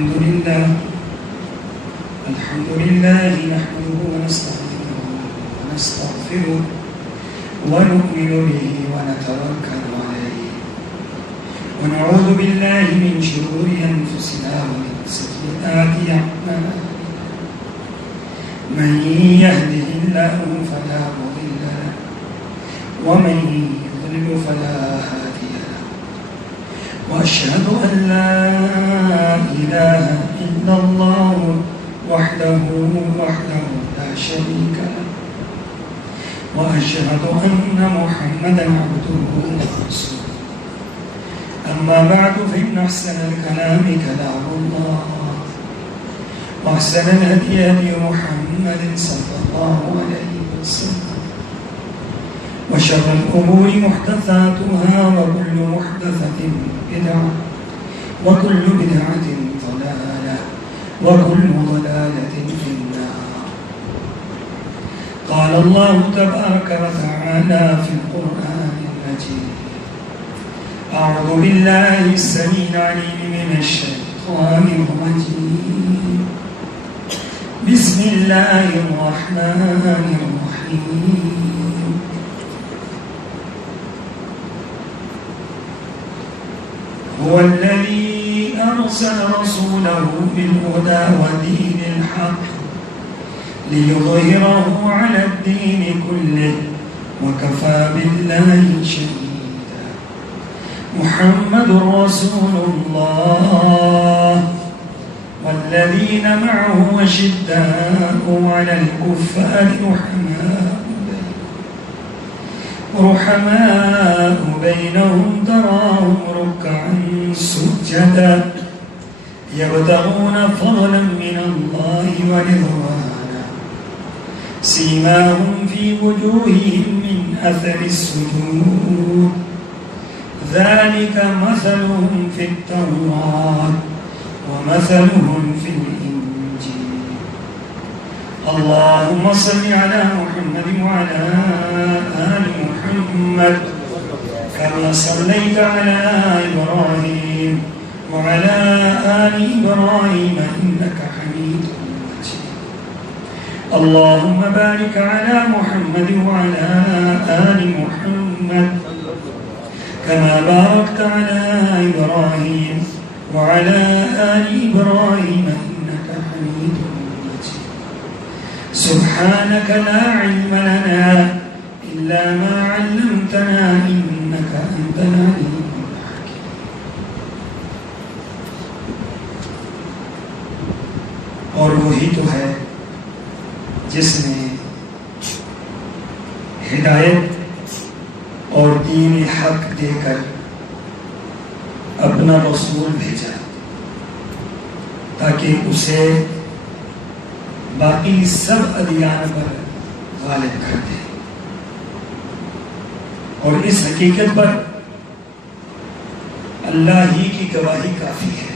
الحمد لله نحمده ونستعينه ونستغفره ونؤمن به ونتوكل عليه ونعوذ بالله من شرور أنفسنا ومن سيئات أعمالنا من يهده الله فلا مضل له ومن يضلل فلا هادي له وأشهد أن لا إله إلا الله وحده لا شريك له وأشهد أن محمدا عبده ورسوله أما بعد فإن أحسن الكلام كلام الله وأحسن الهدي هدي محمد صلى الله عليه وسلم وشر الأمور محدثاتها وكل محدثة بدعة وكل بدعة ضلالة وكل ضلالة في النار. قال الله تبارك وتعالى في القرآن المجيد: أعوذ بالله السميع العليم من الشيطان الرجيم. بسم الله الرحمن الرحيم. هو الذي أرسل رسوله بالهدى ودين الحق ليظهره على الدين كله وكفى بالله شهيدا. محمد رسول الله والذين معه أشداء على الكفار رحماء بينهم تراهم ركعا سجدا يبتغون فضلا من الله ورضوانا سيماهم في وجوههم من أثر السجود ذلك مثلهم في التوراة ومثلهم في الإنجيل. اللهم صل على محمد وعلى آل محمد كما صليت على إبراهيم وعلى آل إبراهيم إنك حميد مجيد. اللهم بارك على محمد وعلى آل محمد كما باركت على إبراهيم وعلى آل إبراهيم إنك حميد مجيد. سبحانك لا علم لنا إلا ما علمتنا إنك أنت العليم الحكيم. اور وہی تو ہے جس نے ہدایت اور دین حق دے کر اپنا رسول بھیجا تاکہ اسے باقی سب ادیان پر غالب کر دے. اور اس حقیقت پر اللہ ہی کی گواہی کافی ہے.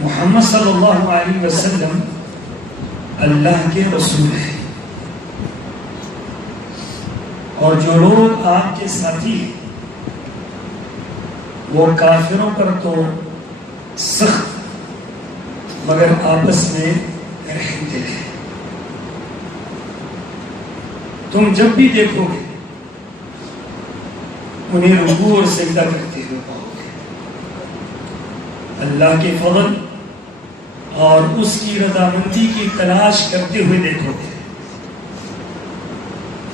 محمد صلی اللہ علیہ وسلم اللہ کے رسول ہیں اور جو لوگ آپ کے ساتھی ہیں وہ کافروں پر تو سخت مگر آپس میں رحم دل ہے. تم جب بھی دیکھو گے انہیں رکوع اور سجدہ کرتے ہوئے پاؤ گے. اللہ کے فضل اور اس کی رضامندی کی تلاش کرتے ہوئے دیکھو گے.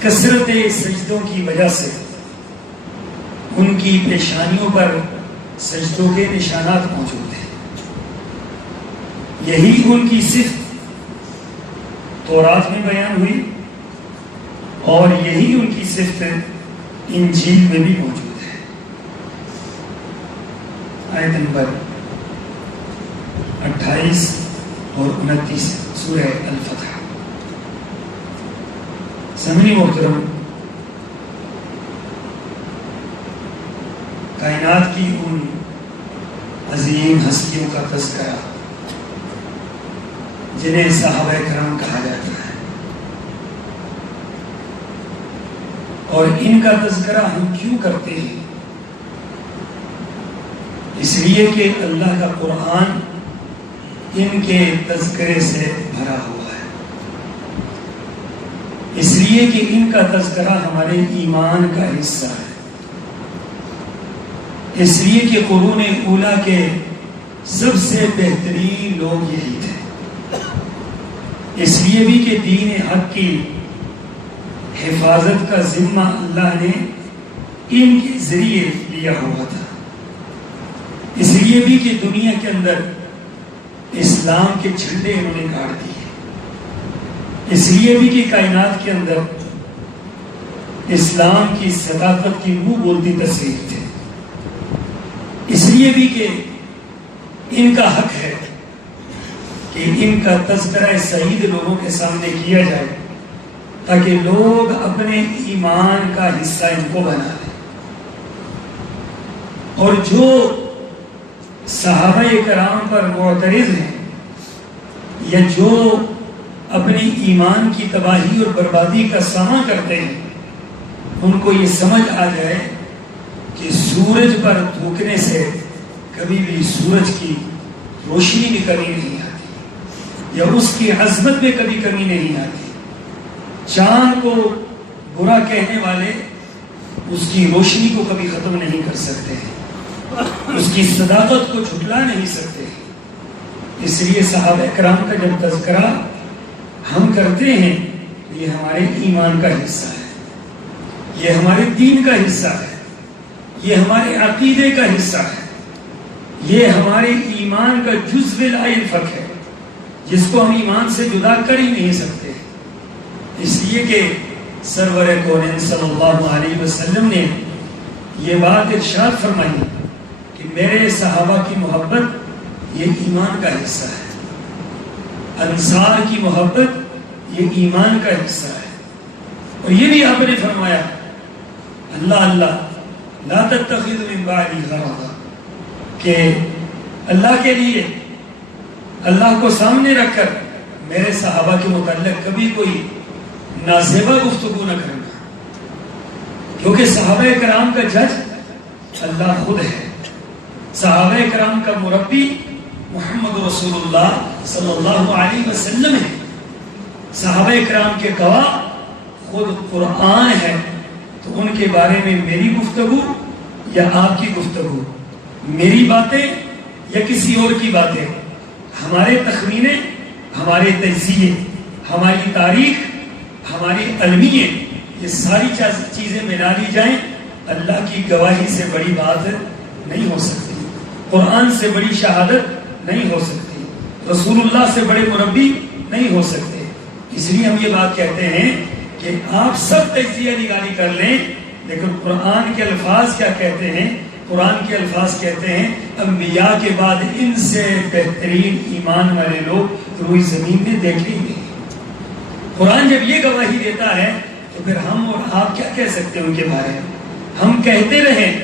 کثرت سجدوں کی وجہ سے ان کی پیشانیوں پر سجدوں کے نشانات موجود ہیں. یہی ان کی صفت تورات میں بیان ہوئی اور یہی ان کی صفت انجیل میں بھی موجود ہے. آیت نمبر 28 اور 29 سورہ الفتح. سامعین محترم، کائنات کی ان عظیم ہستیوں کا تذکرہ جنہیں صحابہ کرام کہا جاتا ہے اور ان کا تذکرہ ہم کیوں کرتے ہیں اس لیے کہ اللہ کا قرآن ان کے تذکرے سے بھرا ہوا ہے، اس لیے کہ ان کا تذکرہ ہمارے ایمان کا حصہ ہے، اس لیے کہ قرون اولیٰ کے سب سے بہترین لوگ یہی تھے، اس لیے بھی کہ دین حق کی حفاظت کا ذمہ اللہ نے ان کے ذریعے لیا ہوا تھا، اس لیے بھی کہ دنیا کے اندر اسلام کے جھنڈے انہوں نے گاڑ دیے، اس لیے بھی کہ کائنات کے اندر اسلام کی صداقت کی منہ بولتی تصویر تھے، اس لیے بھی کہ ان کا حق ہے کہ ان کا تذکرہ سعید لوگوں کے سامنے کیا جائے تاکہ لوگ اپنے ایمان کا حصہ ان کو بنا لیں، اور جو صحابہ کرام پر معترض ہیں یا جو اپنی ایمان کی تباہی اور بربادی کا سامنا کرتے ہیں، ان کو یہ سمجھ آ جائے کہ سورج پر تھوکنے سے کبھی بھی سورج کی روشنی میں کمی نہیں آتی یا اس کی عظمت میں کبھی کمی نہیں آتی، چاند کو برا کہنے والے اس کی روشنی کو کبھی ختم نہیں کر سکتے، اس کی صداقت کو جھٹلا نہیں سکتے، اس لیے صحابہ کرام کا جب تذکرہ ہم کرتے ہیں یہ ہمارے ایمان کا حصہ ہے، یہ ہمارے دین کا حصہ ہے، یہ ہمارے عقیدے کا حصہ ہے، یہ ہمارے ایمان کا جزو لا ینفک ہے جس کو ہم ایمان سے جدا کر ہی نہیں سکتے، اس لیے کہ سرور کونین صلی اللہ علیہ وسلم نے یہ بات ارشاد فرمائی کہ میرے صحابہ کی محبت یہ ایمان کا حصہ ہے، انصار کی محبت یہ ایمان کا حصہ ہے، اور یہ بھی آپ نے فرمایا اللہ اللہ لا تتخذوا من بعدی غرضا، کہ اللہ کے لیے اللہ کو سامنے رکھ کر میرے صحابہ کے متعلق کبھی کوئی نازیبہ گفتگو نہ کرنا، کیونکہ صحابہ کرام کا جج اللہ خود ہے، صحابہ کرام کا مربی محمد رسول اللہ صلی اللہ علیہ وسلم ہے، صحابہ کرام کے گواہ خود قرآن ہے، تو ان کے بارے میں میری گفتگو یا آپ کی گفتگو، میری باتیں یا کسی اور کی باتیں، ہمارے تخمینے، ہمارے تجزیے، ہماری تاریخ، ہماری علمیے، یہ ساری چیزیں ملا لی جائیں اللہ کی گواہی سے بڑی بات نہیں ہو سکتی، قرآن سے بڑی شہادت نہیں ہو سکتی، رسول اللہ سے بڑے مربی نہیں ہو سکتے، اس لیے ہم یہ بات کہتے ہیں کہ آپ سب تجزیہ نگاری کر لیں، لیکن قرآن کے الفاظ کیا کہتے ہیں؟ قرآن کے الفاظ کہتے ہیں انبیاء کے بعد ان سے بہترین ایمان والے لوگ روئی زمین میں دیکھے ہی نہیں۔ قرآن جب یہ گواہی دیتا ہے تو پھر ہم اور آپ کیا کہہ سکتے ہیں ان کے بارے میں؟ ہم کہتے رہیں،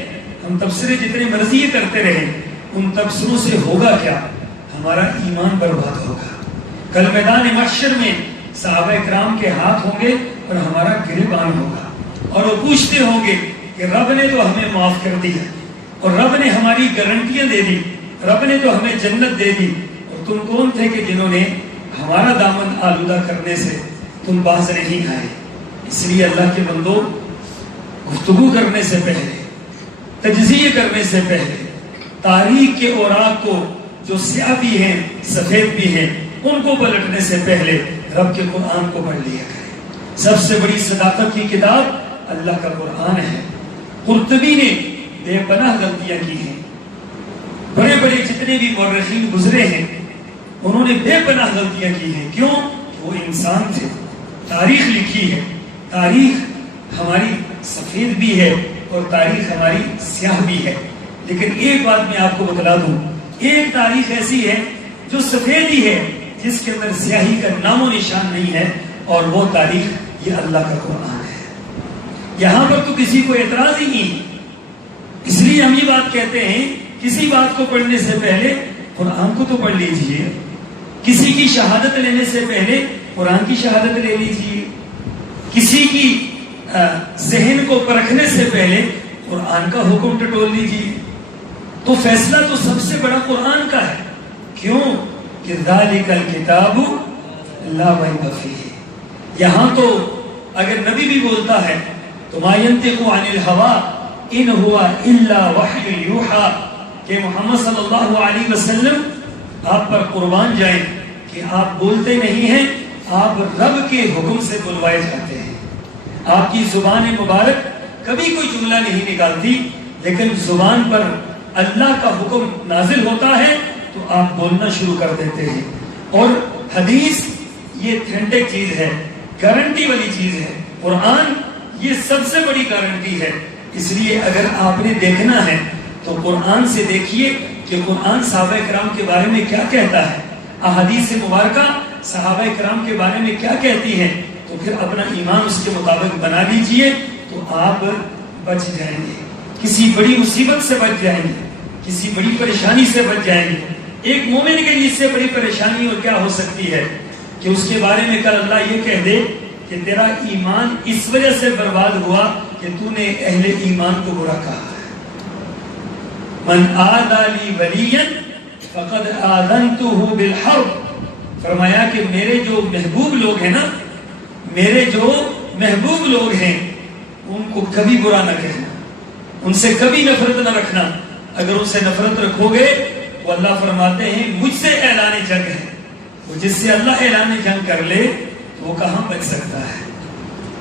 ہم تبصرے جتنے مرضی کرتے رہیں، ان تبصروں سے ہوگا کیا؟ ہمارا ایمان برباد ہوگا، کل میدان محشر میں صحابہ کرام کے ہاتھ ہوں گے اور ہمارا گریبان ہوگا، اور وہ پوچھتے ہوں گے کہ رب نے تو ہمیں معاف کر دیا اور رب نے ہماری گارنٹیاں دے دی، رب نے تو ہمیں جنت دے دی، اور تم کون تھے کہ جنہوں نے ہمارا دامن آلودہ کرنے سے تم باز نہیں آئے؟ اس لیے اللہ کے بندو، گفتگو کرنے سے پہلے، تجزیہ کرنے سے پہلے، تاریخ کے اوراق کو جو سیاہ بھی ہیں سفید بھی ہیں ان کو پلٹنے سے پہلے رب کے قرآن کو پڑھ لیا کریں۔ سب سے بڑی صداقت کی کتاب اللہ کا قرآن ہے۔ قرطبی نے بے پناہ غلطیاں کی ہیں، بڑے بڑے جتنے بھی مورخین گزرے ہیں انہوں نے بے پناہ غلطیاں کی ہیں، کیوں؟ وہ انسان تھے، تاریخ لکھی ہے، تاریخ ہماری سفید بھی ہے اور تاریخ ہماری سیاہ بھی ہے، لیکن ایک بات میں آپ کو بتلا دوں، ایک تاریخ ایسی ہے جو سفید ہی ہے جس کے اندر سیاہی کا نام و نشان نہیں ہے، اور وہ تاریخ یہ اللہ کا قرآن ہے۔ یہاں پر تو کسی کو اعتراض ہی نہیں، اس لیے ہم یہ بات کہتے ہیں کسی بات کو پڑھنے سے پہلے قرآن کو تو پڑھ لیجئے، کسی کی شہادت لینے سے پہلے قرآن کی شہادت لے لیجئے، کسی کی ذہن کو پرکھنے سے پہلے قرآن کا حکم ٹٹول لیجئے، تو فیصلہ تو سب سے بڑا قرآن کا ہے. کیوں کہ ذالک الکتاب لا ریب فیہ. یہاں تو اگر نبی بھی بولتا ہے تو ما ینطق عن الہوی ان ہوا الا وحی یوحی، کہ محمد صلی اللہ علیہ وسلم آپ پر قربان جائیں کہ آپ بولتے نہیں ہیں، آپ رب کے حکم سے بلوائے جاتے ہیں. آپ کی زبان مبارک کبھی کوئی جملہ نہیں نکالتی، لیکن زبان پر اللہ کا حکم نازل ہوتا ہے تو آپ بولنا شروع کر دیتے ہیں. اور حدیث یہ تھینٹک چیز ہے، گارنٹی والی چیز ہے. قرآن یہ سب سے بڑی گارنٹی ہے. اس لیے اگر آپ نے دیکھنا ہے تو قرآن سے دیکھیے کہ قرآن صحابہ کرام کے بارے میں کیا کہتا ہے، احادیث مبارکہ صحابہ کرام کے بارے میں کیا کہتی ہیں، تو پھر اپنا ایمان اس کے مطابق بنا لیجئے تو آپ بچ جائیں گے، کسی بڑی مصیبت سے بچ جائیں گے، کسی بڑی پریشانی سے بچ جائیں گے. ایک مومن کے لیے اس سے بڑی پریشانی اور کیا ہو سکتی ہے کہ اس کے بارے میں کل اللہ یہ کہہ دے کہ تیرا ایمان اس وجہ سے برباد ہوا کہ تو نے اہل ایمان کو برا کہا ہے. من آذى لي وليا فقد آذنته بالحرب. فرمایا کہ میرے جو محبوب لوگ ہیں نا، میرے جو محبوب لوگ ہیں ان کو کبھی برا نہ کہنا، ان سے کبھی نفرت نہ رکھنا. اگر ان سے نفرت رکھو گے تو اللہ فرماتے ہیں مجھ سے اعلان جنگ ہے. وہ جس سے اللہ اعلان جنگ کر لے وہ کہاں بچ سکتا ہے،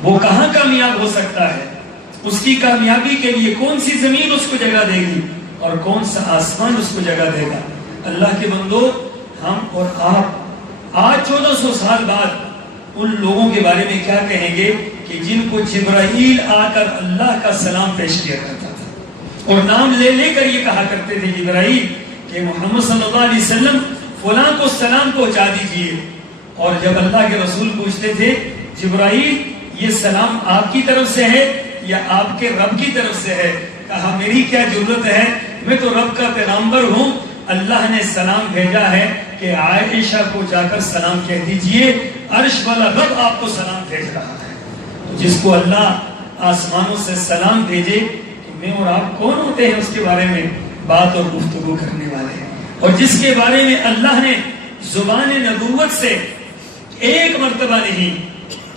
وہ کہاں کامیاب ہو سکتا ہے. اس کی کامیابی کے لیے کون سی زمین اس کو جگہ دے گی اور کون سا آسمان اس کو جگہ دے گا. اللہ کے بندو، ہم اور آپ آج 1400 سال بعد ان لوگوں کے بارے میں کیا کہیں گے کہ جن کو جبرائیل آ کر اللہ کا سلام پیش کیا کرتا تھا اور نام لے لے کر یہ کہا کرتے تھے جبرائیل کہ محمد صلی اللہ علیہ وسلم فلاں کو سلام پہنچا دیجئے. اور جب اللہ کے رسول پوچھتے تھے جبرائیل یہ سلام آپ کی طرف سے ہے یا آپ کے رب کی طرف سے ہے، کہا میری کیا ضرورت ہے، میں تو رب کا پیغمبر ہوں. اللہ نے سلام بھیجا ہے کہ عائشہ کو جا کر سلام کہہ دیجئے، عرش والا رب آپ کو سلام بھیج رہا ہے. تو جس کو اللہ آسمانوں سے سلام بھیجے تو میں اور آپ کون ہوتے ہیں اس کے بارے میں بات اور گفتگو کرنے والے ہیں. اور جس کے بارے میں اللہ نے زبان نبوت سے ایک مرتبہ نہیں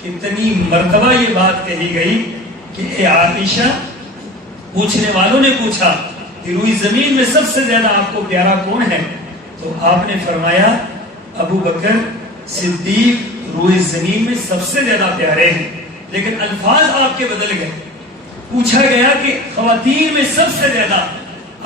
کتنی مرتبہ یہ بات کہی گئی کہ اے عائشہ، پوچھنے والوں نے پوچھا کہ روئی زمین میں سب سے زیادہ آپ کو پیارا کون ہے، تو آپ نے فرمایا ابو بکر صدیق روئی زمین میں سب سے زیادہ پیارے ہیں. لیکن الفاظ آپ کے بدل گئے. پوچھا گیا کہ خواتین میں سب سے زیادہ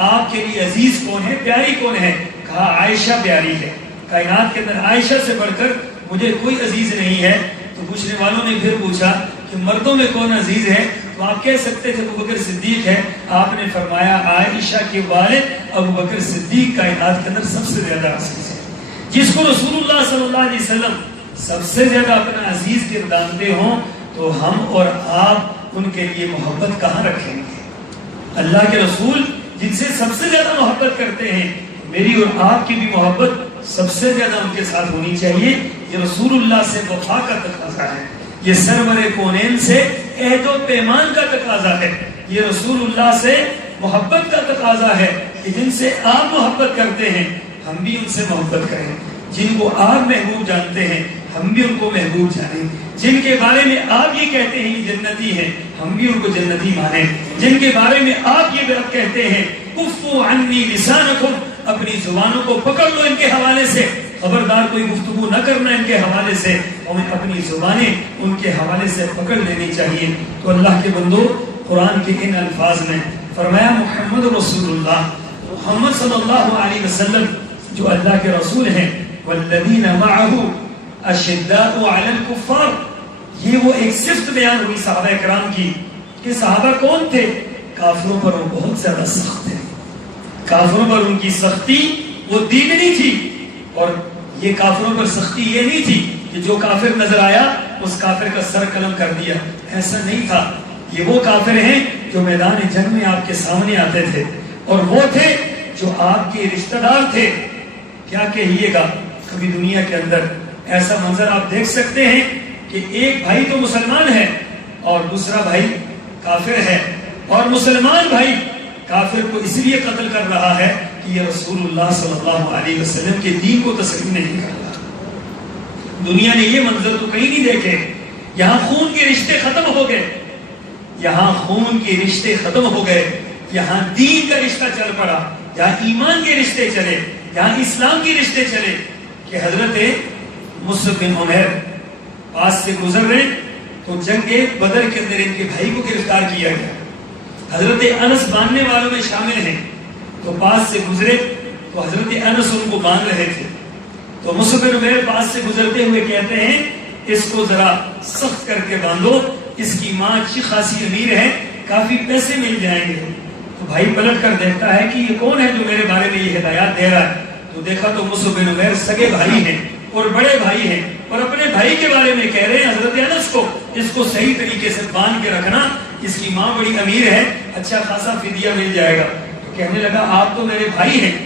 آپ کے لیے عزیز کون ہے، پیاری کون ہے، کہا عائشہ پیاری ہے. کائنات کے اندر عائشہ سے بڑھ کر مجھے کوئی عزیز نہیں ہے. تو پوچھنے والوں نے پھر پوچھا کہ مردوں میں کون عزیز ہے، تو آپ کہہ سکتے تھے ابو بکر صدیق ہے. آپ نے فرمایا عائشہ کے والد ابو بکر صدیق کائنات کے اندر سب سے زیادہ عزیز ہے. جس کو رسول اللہ صلی اللہ علیہ وسلم سب سے زیادہ اپنا عزیز گردانتے ہوں تو ہم اور آپ ان کے لیے محبت کہاں رکھیں گے. اللہ کے رسول جن سے سب سے زیادہ محبت کرتے ہیں، میری اور آپ کی بھی محبت سب سے زیادہ ان کے ساتھ ہونی چاہیے. یہ رسول اللہ سے وفا کا تقاضا ہے، یہ سرور کونین سے عہد و پیمان کا تقاضا ہے، یہ رسول اللہ سے محبت کا تقاضا ہے کہ جن سے آپ محبت کرتے ہیں ہم بھی ان سے محبت کریں. جن کو آپ محبوب جانتے ہیں ہم بھی ان کو محبوب جانیں. جن کے بارے میں آپ یہ کہتے ہیں جنتی ہیں ہم بھی ان کو جنتی مانیں. جن کے بارے میں آپ یہ بات کہتے ہیں کفو عنی لسانکم، اپنی زبانوں کو پکڑ لو ان کے حوالے سے، خبردار کوئی گفتگو نہ کرنا ان کے حوالے سے، ہمیں اپنی زبانیں ان کے حوالے سے پکڑ لینی چاہیے. تو اللہ کے بندو، قرآن کے ان الفاظ میں فرمایا محمد رسول اللہ، محمد صلی اللہ علیہ وسلم جو اللہ کے رسول ہیں، والذین معہ اشداء علی الکفار، یہ وہ ایک صفت بیان ہوئی صحابہ کرام کی کہ صحابہ کون تھے، کافروں پر وہ بہت زیادہ سخت تھے. کافروں پر ان کی سختی وہ دینی تھی. اور یہ کافروں پر سختی یہ نہیں تھی کہ جو کافر نظر آیا اس کافر کا سر قلم کر دیا، ایسا نہیں تھا. یہ وہ کافر ہیں جو میدان جنگ میں آپ کے سامنے آتے تھے، اور وہ تھے جو آپ کے رشتہ دار تھے. کیا کہیے گا، کبھی دنیا کے اندر ایسا منظر آپ دیکھ سکتے ہیں کہ ایک بھائی تو مسلمان ہے اور دوسرا بھائی کافر ہے، اور مسلمان بھائی کافر کو اس لیے قتل کر رہا ہے کہ یہ رسول اللہ صلی اللہ علیہ وسلم کے دین کو تسلیم نہیں کرتا۔ دنیا نے یہ منظر تو کہیں نہیں دیکھے، یہاں خون کے رشتے ختم ہو گئے، یہاں خون کے رشتے ختم ہو گئے، یہاں دین کا رشتہ چل پڑا، یہاں ایمان کے رشتے چلے، یہاں اسلام کے رشتے چلے کہ حضرت مصعب بن عمیر پاس سے گزر رہے تو جنگ بدر کے اندر ان کے بھائی کو گرفتار کیا گیا۔ حضرت انس باندھنے والوں میں شامل ہیں، تو پاس سے گزرے تو حضرت انس ان کو باندھ رہے تھے، تو مصعب بن عمیر پاس سے گزرتے ہوئے کہتے ہیں اس کو ذرا سخت کر کے باندھو، اس کی ماں اچھی خاصی امیر ہے، کافی پیسے مل جائیں گے۔ تو بھائی پلٹ کر دیکھتا ہے کہ یہ کون ہے جو میرے بارے میں یہ ہدایات دے رہا ہے، تو دیکھا تو مصعب بن عمیر سگے بھائی ہیں اور بڑے بھائی ہیں، اور اپنے بھائی کے بارے میں کہہ رہے ہیں حضرت انس کو اس کو صحیح طریقے سے باندھ کے رکھنا، اس کی ماں بڑی امیر ہے، اچھا خاصا فدیہ مل جائے گا۔ تو کہنے لگا آپ تو میرے بھائی ہیں،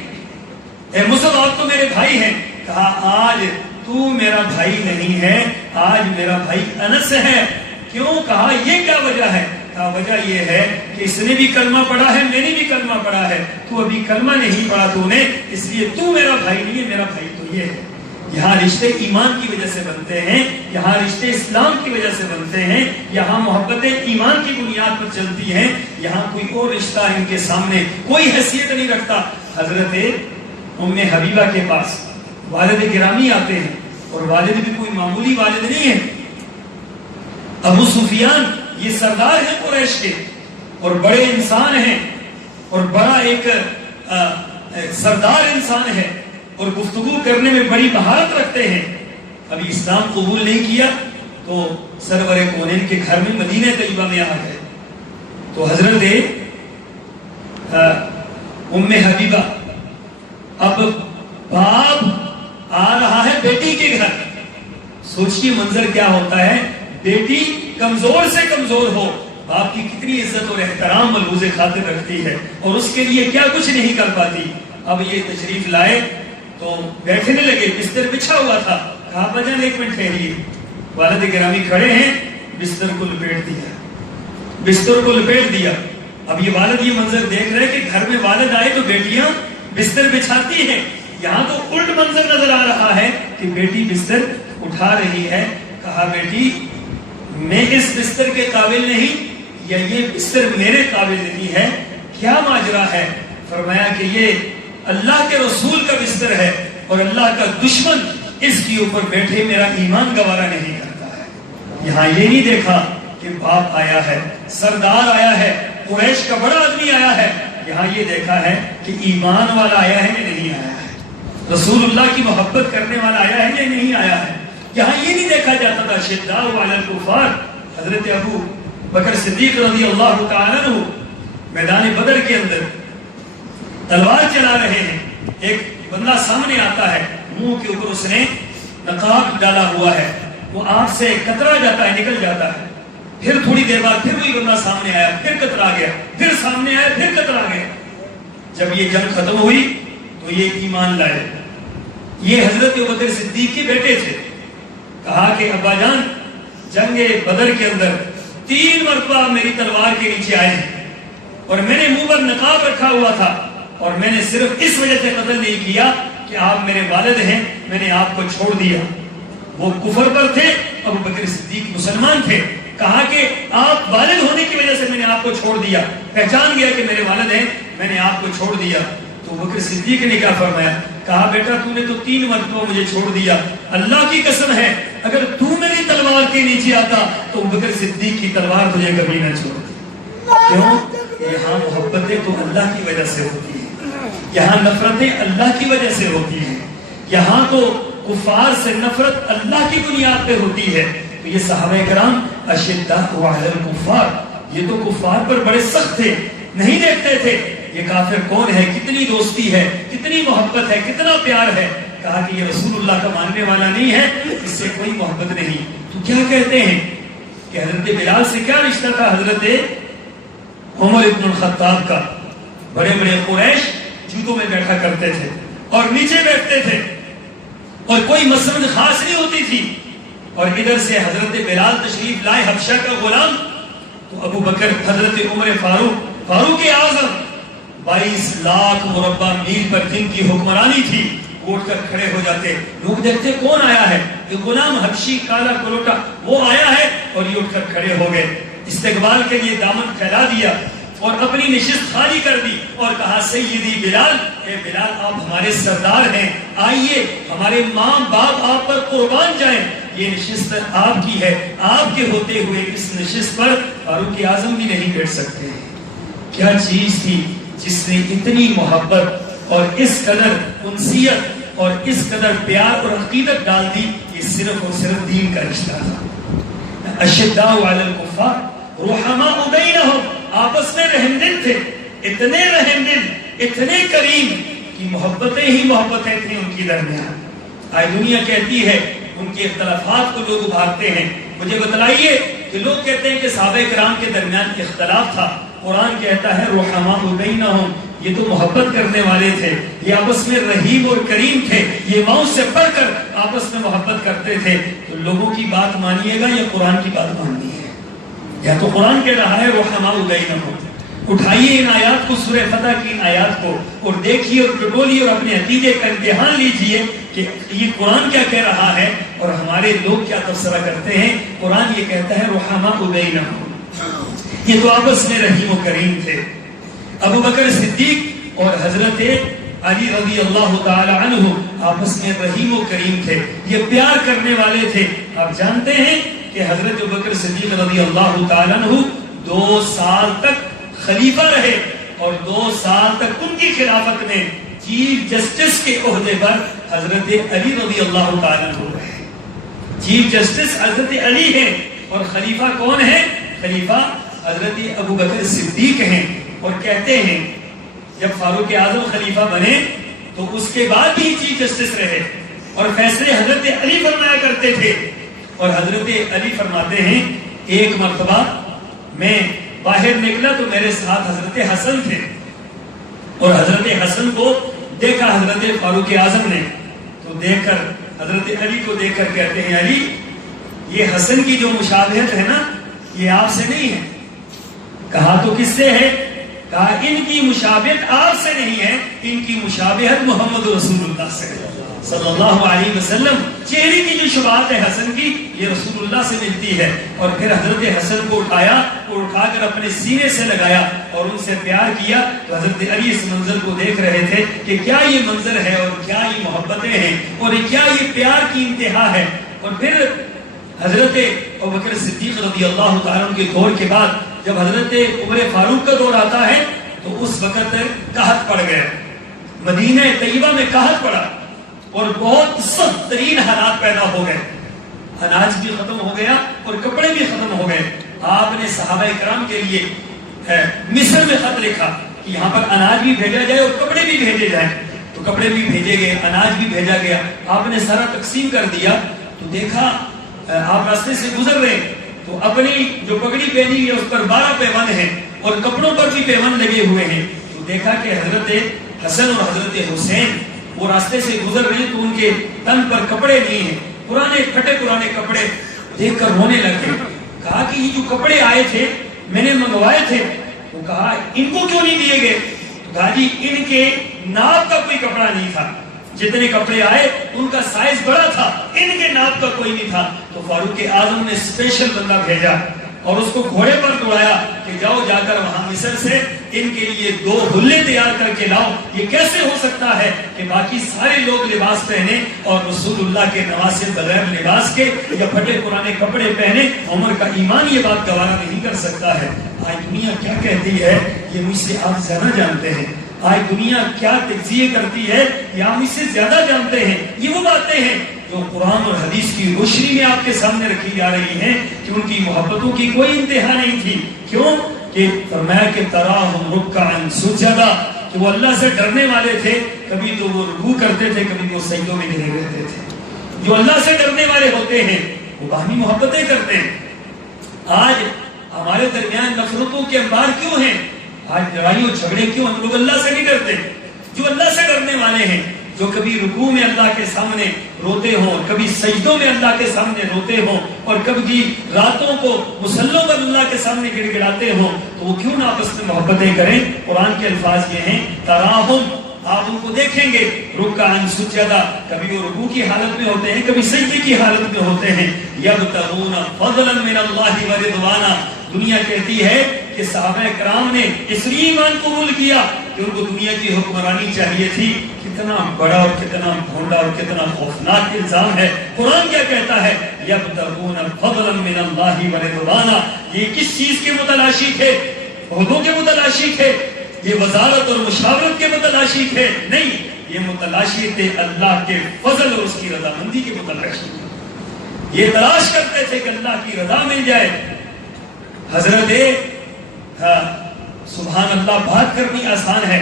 اے مصعب آپ تو میرے بھائی ہیں۔ کہا آج تو میرا بھائی نہیں ہے، آج میرا بھائی انس ہے۔ کیوں؟ کہا یہ کیا وجہ ہے؟ کہا وجہ یہ ہے کہ اس نے بھی کلمہ پڑھا ہے، میں نے بھی کلمہ پڑھا ہے، تو ابھی کلمہ نہیں پڑھا تو نے، اس لیے تو میرا بھائی نہیں ہے، میرا بھائی تو یہ ہے۔ یہاں رشتے ایمان کی وجہ سے بنتے ہیں، یہاں رشتے اسلام کی وجہ سے بنتے ہیں، یہاں محبتیں ایمان کی بنیاد پر چلتی ہیں، یہاں کوئی اور رشتہ ان کے سامنے کوئی حیثیت نہیں رکھتا۔ حضرت ام حبیبہ کے پاس والد گرامی آتے ہیں، اور والد بھی کوئی معمولی والد نہیں ہے، ابو سفیان یہ سردار ہیں قریش کے، اور بڑے انسان ہیں، اور بڑا ایک سردار انسان ہے، اور گفتگو کرنے میں بڑی مہارت رکھتے ہیں۔ ابھی اسلام قبول نہیں کیا تو سرور کونین کے گھر میں مدینہ طیبہ میں آ گئے، تو حضرت ام حبیبہ اب باپ آ رہا ہے بیٹی کے گھر، سوچئے منظر کیا ہوتا ہے، بیٹی کمزور سے کمزور ہو، باپ کی کتنی عزت اور احترام ملحوظ خاطر رکھتی ہے، اور اس کے لیے کیا کچھ نہیں کر پاتی۔ اب یہ تشریف لائے تو بیٹھنے لگے، بستر بچھا ہوا تھا، کہا بجان ایک منٹ ٹھہریے، والد گرامی کھڑے ہیں، بستر کو لپیٹ دیا، بستر کو لپیٹ دیا۔ اب یہ والد یہ منظر دیکھ رہے کہ گھر میں والد آئے تو بیٹیاں بستر بچھاتی ہیں، یہاں تو الٹ منظر نظر آ رہا ہے کہ بیٹی بستر اٹھا رہی ہے۔ کہا بیٹی میں اس بستر کے قابل نہیں، یا یہ بستر میرے قابل نہیں ہے، کیا ماجرا ہے؟ فرمایا کہ یہ اللہ کے رسول کا بستر ہے، اور اللہ کا دشمن اس کے اوپر بیٹھے میرا ایمان گوارا نہیں کرتا ہے۔ یہاں یہ نہیں دیکھا کہ باپ آیا ہے، سردار آیا ہے، قریش کا بڑا آدمی آیا ہے، یہاں یہ دیکھا ہے کہ ایمان والا آیا ہے یا نہیں آیا ہے، رسول اللہ کی محبت کرنے والا آیا ہے یا نہیں آیا ہے۔ یہاں یہ نہیں دیکھا جاتا تھا شداء علی الکفار۔ حضرت ابو بکر صدیق رضی اللہ تعالیٰ عنہ میدان بدر کے اندر تلوار چلا رہے ہیں، ایک بندہ سامنے آتا ہے، منہ کے اوپر اس نے نقاب ڈالا ہوا ہے، وہ آنکھ سے کترا جاتا ہے، نکل جاتا ہے، پھر تھوڑی دیر بعد پھر وہی بندہ سامنے آیا، پھر کترا گیا، پھر سامنے آیا، پھر کترا گیا۔ جب یہ جنگ ختم ہوئی تو یہ ایمان لائے، یہ حضرت ابوبکر صدیق کے بیٹے تھے۔ کہا کہ ابا جان جنگ بدر کے اندر 3 مرتبہ میری تلوار کے نیچے آئے ہیں، اور میں نے منہ پر نقاب رکھا ہوا تھا، اور میں نے صرف اس وجہ سے قتل نہیں کیا کہ آپ میرے والد ہیں، میں نے آپ کو چھوڑ دیا۔ وہ کفر پر تھے، ابوبکر صدیق مسلمان تھے۔ کہا کہ آپ والد ہونے کی وجہ سے میں نے آپ کو چھوڑ دیا، پہچان گیا کہ میرے والد ہیں، میں نے آپ کو چھوڑ دیا۔ تو ابوبکر صدیق نے کیا فرمایا؟ کہا بیٹا تو نے تو 3 مرتبہ مجھے چھوڑ دیا، اللہ کی قسم ہے اگر تو میری تلوار کے نیچے آتا تو ابوبکر صدیق کی تلوار تجھے کبھی نہ چھوڑتی۔ کیوں؟ یہاں محبتیں تو اللہ کی وجہ سے ہوتی ہیں، یہاں نفرتیں اللہ کی وجہ سے ہوتی ہیں، یہاں تو کفار سے نفرت اللہ کی بنیاد پہ ہوتی ہے۔ تو یہ صحابہ کرام اشداء علی الکفار، یہ تو کفار پر بڑے سخت تھے، نہیں دیکھتے تھے یہ کافر کون ہے، کتنی دوستی ہے، کتنی محبت ہے، کتنا پیار ہے۔ کہا کہ یہ رسول اللہ کا ماننے والا نہیں ہے، اس سے کوئی محبت نہیں۔ تو کیا کہتے ہیں کہ حضرت بلال سے کیا رشتہ تھا حضرت عمر ابن الخطاب کا؟ بڑے بڑے قریش جوتوں میں بیٹھا کرتے تھے اور نیچے بیٹھتے تھے، اور کوئی مسند خاص نہیں ہوتی تھی، اور ادھر سے حضرت بلال تشریف لائے حبشہ کا غلام، تو ابو بکر حضرت عمر فاروق اعظم 22 لاکھ مربع میل پر جن کی حکمرانی تھی اٹھ کر کھڑے ہو جاتے. لوگ دیکھتے کون آیا ہے, یہ غلام حبشی کالا کلوٹا وہ آیا ہے, اور یہ اٹھ کر کھڑے ہو گئے. استقبال کے لیے دامن پھیلا دیا اور اپنی نشست خالی کر دی اور کہا سیدی بلال, اے بلال آپ ہمارے سردار ہیں, آئیے ہمارے ماں باپ آپ پر قربان جائیں, یہ نشست آپ کی ہے. آپ کے ہوتے ہوئے اس نشست پر فاروق اعظم بھی نہیں بیٹھ سکتے. کیا چیز تھی جس نے اتنی محبت اور اس قدر انسیت اور اس قدر پیار اور عقیدت ڈال دی؟ یہ صرف اور صرف دین کا رشتہ تھا. اشداء علی الکفار رحماء بینہم, آپس میں رحم دل تھے, اتنے رحم دل, اتنے کریم کہ محبتیں ہی محبتیں تھیں ان کی درمیان. آج دنیا کہتی ہے ان کے اختلافات کو لوگ ابھارتے ہیں. مجھے بتلائیے کہ لوگ کہتے ہیں کہ صحابہ کرام کے درمیان اختلاف تھا. قرآن کہتا ہے رحماء بینہم, یہ تو محبت کرنے والے تھے, یہ آپس میں رحیم اور کریم تھے, یہ ماؤں سے بڑھ کر آپس میں محبت کرتے تھے. تو لوگوں کی بات مانیے گا یا قرآن کی بات ماننی ہے؟ یا تو قرآن کہہ رہا ہے رحماء بینہم. اٹھائیے ان آیات کو, سورہ فتح کی ان آیات کو, اور دیکھیے اور ٹٹولیے اور اپنے عقیدے کا امتحان لیجئے کہ یہ قرآن کیا کہہ رہا ہے اور ہمارے لوگ کیا تبصرہ کرتے ہیں. قرآن یہ کہتا ہے رحماء بینہم, یہ تو آپس میں رحیم و کریم تھے. ابو بکر صدیق اور حضرت علی رضی اللہ تعالی عنہ آپس میں رحیم و کریم تھے, یہ پیار کرنے والے تھے. آپ جانتے ہیں کہ حضرت ابو بکر صدیق رضی اللہ تعالی عنہ 2 سال تک خلیفہ رہے, اور 2 سال تک ان کی خلافت میں چیف جسٹس کے عہدے پر حضرت علی رضی اللہ تعالی عنہ رہے. چیف جسٹس حضرت علی ہیں اور خلیفہ کون ہے؟ خلیفہ حضرت ابو بکر صدیق ہیں. اور کہتے ہیں جب فاروق اعظم خلیفہ بنے تو اس کے بعد بھی چیف جسٹس رہے, اور فیصلے حضرت علی فرمایا کرتے تھے. اور حضرت علی فرماتے ہیں ایک مرتبہ میں باہر نکلا تو میرے ساتھ حضرت حسن تھے, اور حضرت حسن کو دیکھا حضرت فاروق اعظم نے, تو دیکھ کر حضرت علی کو دیکھ کر کہتے ہیں علی یہ حسن کی جو مشابہت ہے نا یہ آپ سے نہیں ہے. کہا تو کس سے ہے؟ کہا ان کی مشابہت آپ سے نہیں ہے, ان کی مشابہت محمد رسول اللہ سے صلی اللہ علیہ وسلم. چہرے کی جو شبہات ہے حسن کی یہ رسول اللہ سے ملتی ہے. اور پھر حضرت حسن کو اٹھایا اور اٹھا کر اپنے سینے سے لگایا اور ان سے پیار کیا. تو حضرت علی اس منظر کو دیکھ رہے تھے کہ کیا یہ منظر ہے اور کیا یہ محبتیں ہیں اور کیا یہ پیار کی انتہا ہے. اور پھر حضرت ابوبکر صدیق رضی اللہ تعالیٰ عنہ کے دور کے بعد جب حضرت عمر فاروق کا دور آتا ہے تو اس وقت قحط پڑ گیا, مدینہ طیبہ میں قحط پڑا اور بہت سخت ترین حالات پیدا ہو گئے. اناج بھی ختم ہو گیا اور کپڑے بھی ختم ہو گئے. آپ نے صحابہ کرام کے لیے مصر میں خط لکھا کہ یہاں پر اناج بھی بھیجا جائے اور کپڑے بھی بھیجے جائیں. تو کپڑے بھی بھیجے گئے, اناج بھی بھیجا گیا. آپ نے سارا تقسیم کر دیا تو دیکھا آپ راستے سے گزر رہے تو اپنی جو پگڑی پہنی ہے اس پر 12 پیوند ہیں اور کپڑوں پر بھی پیوند لگے ہوئے ہیں. تو دیکھا کہ حضرت حسن اور حضرت حسین وہ راستے سے گزر رہے ہیں تو ان کے تن پر کپڑے نہیں ہیں, پرانے پھٹے پرانے کپڑے. دیکھ کر رونے لگے. کہا کہ یہ جو کپڑے آئے تھے میں نے منگوائے تھے. تو کہا ان کو کیوں نہیں دیے گئے؟ تو کہا جی ان کے ناپ کا کوئی کپڑا نہیں تھا, جتنے کپڑے آئے ان کا سائز بڑا تھا, ان کے ناپ کا کوئی نہیں تھا. تو فاروق اعظم نے اسپیشل بندہ بھیجا اور اس کو گھوڑے پر دوڑایا کہ جاؤ جا کر وہاں مصر سے ان کے لیے 2 حلے تیار کر کے لاؤ. یہ کیسے ہو سکتا ہے کہ باقی سارے لوگ لباس پہنے اور رسول اللہ کے نواسے بغیر لباس کے یا پھٹے پرانے کپڑے پہنے؟ عمر کا ایمان یہ بات گوارا نہیں کر سکتا ہے. آج دنیا کیا کہتی ہے یہ مجھ سے آپ زیادہ جانتے ہیں. آج دنیا کیا تجزیے کرتی ہے یہ آپ مجھ سے زیادہ جانتے ہیں. یہ وہ باتیں ہیں جو قرآن اور حدیث کی روشنی میں آپ کے سامنے رکھی جا رہی ہیں کہ ان کی محبتوں کی کوئی انتہا نہیں تھی. کیوں کہ فرمایا کہ تراہم رکعا سجدا, کہ وہ اللہ سے ڈرنے والے تھے. کبھی تو وہ رکوع کرتے تھے, کبھی وہ سجدوں میں گر رہتے تھے. جو اللہ سے ڈرنے والے ہوتے ہیں وہ باہمی محبتیں کرتے ہیں. آج ہمارے درمیان نفرتوں کے انبار کیوں ہیں؟ آج لڑائیوں جھگڑے کیوں؟ ہم لوگ اللہ سے نہیں ڈرتے. جو اللہ سے ڈرنے والے ہیں, جو کبھی رکوع میں اللہ کے سامنے روتے ہوں، کبھی سجدوں میں اللہ کے سامنے روتے ہوں، اور کبھی راتوں کو مصلوں پر اللہ کے سامنے گڑ گڑاتے ہوں، تو وہ کیوں نہ آپس میں محبتیں کریں؟ قرآن کے الفاظ یہ ہیں تراہم، آپ ان کو دیکھیں گے رکعن سجدہ، کبھی وہ رکوع کی حالت میں ہوتے ہیں، کبھی سجدے کی حالت میں ہوتے ہیں، یبتغون فضلا من اللہ ورضوانا۔ دنیا کہتی ہے کہ صحابہ کرام نے اس لیے ایمان قبول کیا کہ ان کو دنیا کی حکمرانی چاہیے تھی۔ کتنا بڑا اور کتنا بھونڈا اور کتنا خوفناک الزام ہے۔ قرآن کیا کہتا ہے؟ یبتغون فضلا من اللہ ورضوانا۔ یہ کس چیز کے متلاشی تھے؟ عہدوں کے متلاشی تھے؟ یہ وزارت اور مشاورت کے متلاشی تھے؟ نہیں، یہ متلاشی تھے اللہ کے فضل اور اس کی رضامندی کے متلاشی تھے۔ یہ تلاش کرتے تھے کہ اللہ کی رضا مل جائے۔ حضرت سبحان اللہ، بات کرنی آسان ہے،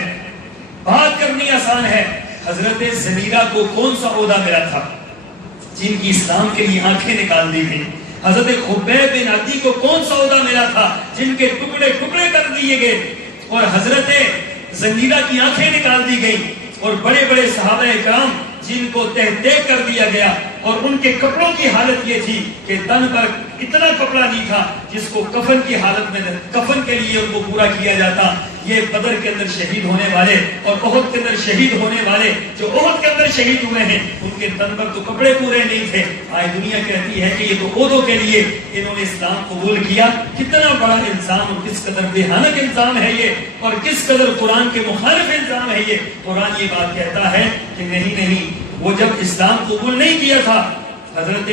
بات کرنی آسان ہے۔ حضرت زنیرہ کو کون سا عہدہ ملا تھا؟ جن کی اسلام کے لیے آنکھیں نکال دی گئی۔ حضرت خبیب بن عدی کو کون سا عہدہ ملا تھا؟ جن کے ٹکڑے ٹکڑے کر دیے گئے اور حضرت زنیرہ کی آنکھیں نکال دی گئی، اور بڑے بڑے صحابہ کرام جن کو تہ تہ کر دیا گیا، اور ان کے کپڑوں کی حالت یہ تھی کہ تن پر اتنا کپڑا نہیں تھا جس کو کفن کی حالت میں کفن کے لیے ان کو پورا کیا جاتا۔ یہ بدر کے اندر شہید ہونے والے اور احد کے اندر شہید ہونے والے، جو احد کے اندر شہید ہوئے ہیں، ان کے تن پر تو کپڑے پورے نہیں تھے۔ آج دنیا کہتی ہے کہ یہ تو عہدوں کے لیے انہوں نے اسلام قبول کیا۔ کتنا بڑا الزام اور کس قدر بھیانک الزام ہے یہ، اور کس قدر قرآن کے مخالف الزام ہے یہ۔ قرآن یہ بات کہتا ہے کہ نہیں، وہ جب اسلام قبول نہیں کیا تھا، حضرت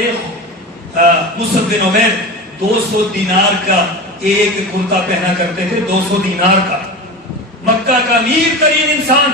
مصعب بن عمیر 200 دینار کا ایک کرتا پہنا کرتے تھے، 200 دینار کا۔ مکہ کا امیر ترین انسان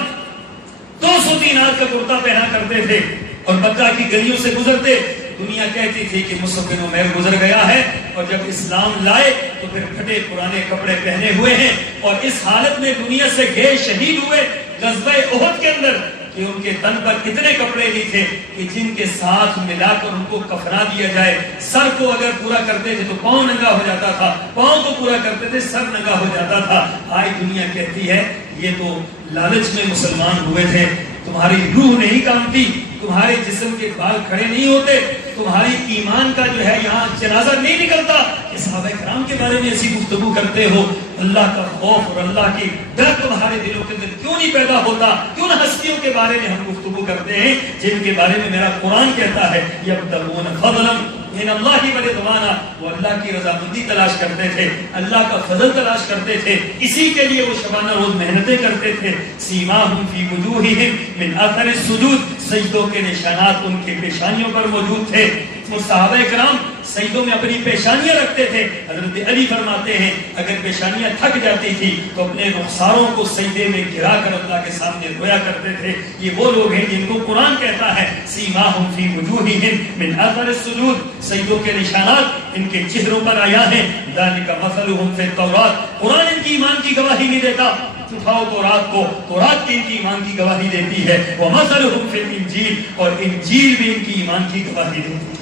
200 دینار کا کرتا پہنا کرتے تھے، اور مکہ کی گلیوں سے گزرتے، دنیا کہتی تھی کہ مصعب بن عمیر گزر گیا ہے، اور جب اسلام لائے تو پھر پھٹے پرانے کپڑے پہنے ہوئے ہیں، اور اس حالت میں دنیا سے گئے، شہید ہوئے غزوہ احد کے اندر، کہ ان کے تن پر اتنے کپڑے نہیں تھے کہ جن کے ساتھ ملا کر ان کو کفنا دیا جائے۔ سر کو اگر پورا کرتے تھے تو پاؤں ننگا ہو جاتا تھا، پاؤں کو پورا کرتے تھے سر ننگا ہو جاتا تھا۔ آج دنیا کہتی ہے یہ تو لالچ میں مسلمان ہوئے تھے، تمہاری روح نہیں کامتی، تمہارے جسم کے بال کھڑے نہیں ہوتے، تمہاری ایمان کا جو ہے یہاں جنازہ نہیں نکلتا۔ کہ صحابہ کرام کے بارے میں ایسی گفتگو کرتے ہو، اللہ کا خوف اور اللہ کی ڈر تمہارے دلوں کے اندر کیوں نہیں پیدا ہوتا؟ کیوں نہ ہستیوں کے بارے میں ہم گفتگو کرتے ہیں جن کے بارے میں میرا قرآن کہتا ہے یبتغون فضلا من اللہ ورضوانا، وہ اللہ کی رضامندی تلاش کرتے تھے، اللہ کا فضل تلاش کرتے تھے، اسی کے لیے وہ شبانہ روز محنتیں کرتے تھے۔ سیماہم فی وجوہہم من اثر السجود، سجدوں کے نشانات ان کی پیشانیوں پر موجود تھے۔ اور صحابہ کرام سجدوں میں اپنی پیشانیاں رکھتے تھے۔ حضرت علی فرماتے ہیں اگر پیشانیاں تھک جاتی تھی تو اپنے رخساروں کو سجدے میں گرا کر اللہ کے سامنے رویا کرتے تھے۔ یہ وہ لوگ ہیں جن کو قرآن کہتا ہے سیماہم فی وجوہہم من اثر السجود، سجدوں کے نشانات ان کے چہروں پر آیا ہیں۔ ذالک مثلہم فی التوراۃ، قرآن ان کی ایمان کی گواہی نہیں دیتا، اٹھاؤ تورات کو، تورات کی ان کی ایمان کی گواہی دیتی ہے۔ وَمَثَلُهُمْ فِي الْإِنْجِيلِ، اور انجیل بھی ان کی ایمان کی گواہی دیتی ہے۔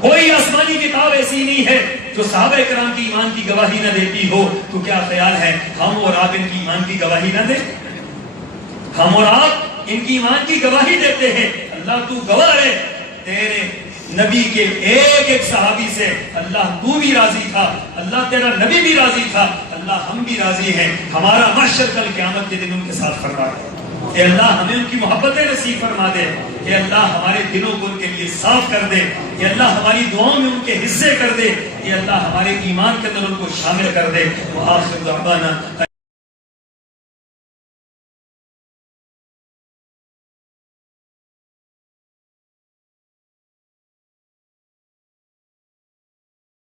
کوئی آسمانی کتاب ایسی نہیں ہے جو صحابہ کرام کی ایمان کی گواہی نہ دیتی ہو۔ تو کیا خیال ہے ہم اور آپ ان کی ایمان کی گواہی نہ دیں؟ ہم اور آپ ان کی ایمان کی گواہی دیتے ہیں۔ اللہ تو گواہ ہے، تیرے نبی کے ایک ایک صحابی سے اللہ تو بھی راضی تھا، اللہ تیرا نبی بھی راضی تھا، اللہ ہم بھی راضی ہیں۔ ہمارا محشر کل قیامت کے دن ان کے ساتھ فرما ہے۔ اے اللہ ہمیں ان کی محبتیں نصیب فرما دے، اے اللہ ہمارے دلوں کو ان کے لیے صاف کر دے، اے اللہ ہماری دعاؤں میں ان کے حصے کر دے، اے اللہ ہمارے ایمان کے اندر ان کو شامل کر دے۔ وآخر دعوانا